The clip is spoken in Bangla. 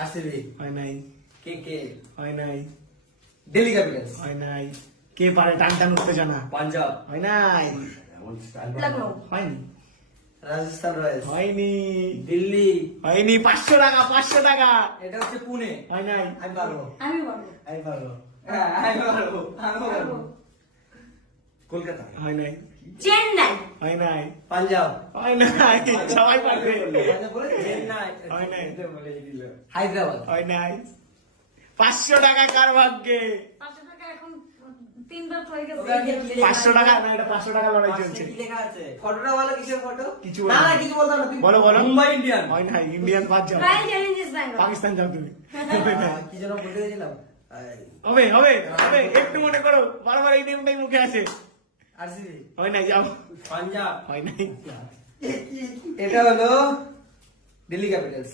আরসিবি হয় নাই, কে কে হয় নাই, দিল্লি ক্যাপিটালস হয় নাই। কে পারে টান টান উত্তেজনা? পাঞ্জাব হয় নাই, লখনৌ, হয়নি, রাজস্থান রয়্যালস হয়নি, দিল্লি হয়নি। 500 টাকা, 500 টাকা। এটা হচ্ছে পুনে হয় নাই, আমি পারবো আমি বলবো আমি পারবো হ্যাঁ আমি পারবো আমি পারবো কলকাতা হয় নাই, চেন্নাই, হয় নাই, পাঞ্জাব হয় নাই। সবাই পারবে। চেন্নাই হয় নাই, হায়দ্রাবাদ হয় নাই। 500 টাকা কার ভাগ্যে? 500 টাকা এখন 3 বার হয়ে গেছে। ওটা কি 500 টাকা না, এটা 500 টাকা লড়াই চলছে। কি লেখা আছে ফটোটা বলো কিসের ফটো কিছু না বলো না না। কিছু বলতে হবে না তুমি বলো, বলো। মুম্বাই ইন্ডিয়ান হয় নাই, ইন্ডিয়ান বাদ যাও। রয়্যাল চ্যালেঞ্জার্স ব্যাঙ্গালোর, পাকিস্তান যাও তুমি। কি যেন বলতে গেছিলাম হবে, হবে, হবে। একটু মনে করো, বারবার এই নেমটাই মুখে আসে। আরসিবি হয় নাই, যাও। পাঞ্জাব হয় নাই। এটা হলো দিল্লি ক্যাপিটালস